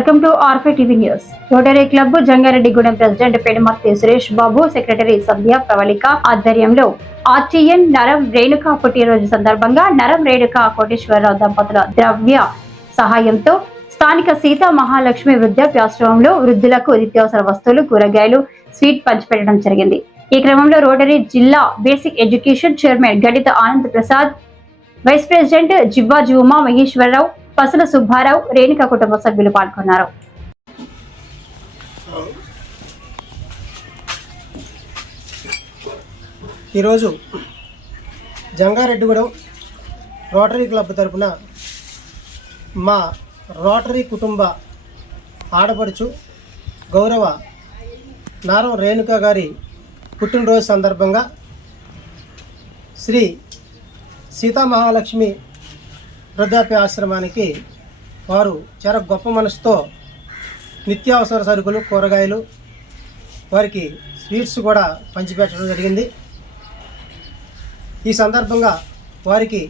Welcome to ఆర్ఫే TV news. Rotary Club Jangareddygudem president Penumarthi Suresh Babu, secretary Sandhya Pravalika ఆధ్వర్యంలో RTN నరం రేణుక పుట్టినరోజు సందర్భంగా నరం రేణుక కోటేశ్వరరావు దంపతుల ద్రవ్య సహాయంతో స్థానిక సీతా మహాలక్ష్మి వృద్ధాప్యాశ్రమంలో వృద్ధులకు నిత్యావసర వస్తువులు, కూరగాయలు, స్వీట్ పంచిపెట్టడం జరిగింది. ఈ క్రమంలో రోటరీ జిల్లా బేసిక్ ఎడ్యుకేషన్ చైర్మన్ గణిత ఆనంద్ ప్రసాద్, వైస్ ప్రెసిడెంట్ జివ్వాజీ ఉమా మహేశ్వరరావు, పసల సుబ్బారావు, రేణుక కుటుంబ సభ్యులు పాల్గొన్నారు. ఈరోజు జంగారెడ్డిగూడెం రోటరీ క్లబ్ తరఫున మా రోటరీ కుటుంబ ఆడపడుచు గౌరవ నారం రేణుక గారి పుట్టినరోజు సందర్భంగా శ్రీ సీతామహాలక్ష్మి వృద్ధాప్య ఆశ్రమానికి వారు చాలా గొప్ప మనసుతో నిత్యావసర సరుకులు, కూరగాయలు, వారికి స్వీట్స్ కూడా పంచిపెట్టడం జరిగింది. ఈ సందర్భంగా వారికి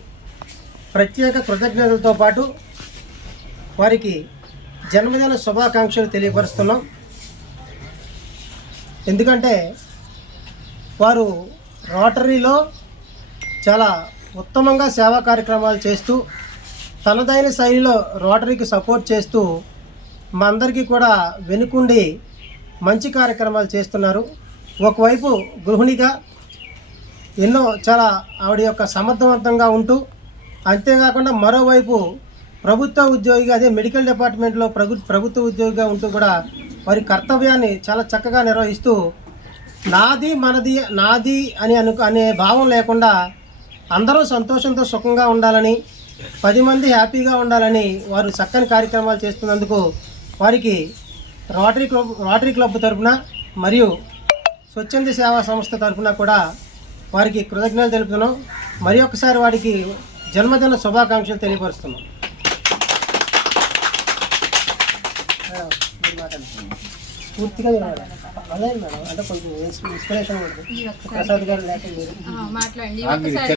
ప్రత్యేక కృతజ్ఞతలతో పాటు వారికి జన్మదిన శుభాకాంక్షలు తెలియపరుస్తున్నాం. ఎందుకంటే వారు రోటరీలో చాలా ఉత్తమంగా సేవా కార్యక్రమాలు చేస్తూ తనదైన శైలిలో రోటరీకి సపోర్ట్ చేస్తూ మా అందరికీ కూడా వెనుకుండి మంచి కార్యక్రమాలు చేస్తున్నారు. ఒకవైపు గృహిణిగా చాలా ఆవిడ యొక్క సమర్థవంతంగా ఉంటూ, అంతేకాకుండా మరోవైపు ప్రభుత్వ ఉద్యోగిగా, అదే మెడికల్ డిపార్ట్మెంట్లో ప్రభుత్వ ఉద్యోగిగా ఉంటూ కూడా వారి కర్తవ్యాన్ని చాలా చక్కగా నిర్వహిస్తూ నాది మనది నాది అనే భావం లేకుండా అందరూ సంతోషంతో సుఖంగా ఉండాలని, 10 మంది హ్యాపీగా ఉండాలని వారు చక్కని కార్యక్రమాలు చేస్తున్నందుకు వారికి రోటరీ క్లబ్ తరఫున మరియు స్వచ్ఛంద సేవా సంస్థ తరఫున కూడా వారికి కృతజ్ఞతలు తెలుపుతున్నాం. మరి ఒకసారి వారికి జన్మదిన శుభాకాంక్షలు తెలియపరుస్తున్నాం. పూర్తిగా అదే మేడం, అంటే కొంచెం ఇన్స్పిరేషన్ ఉంటుంది. ప్రసాద్ గారు లేకపోతే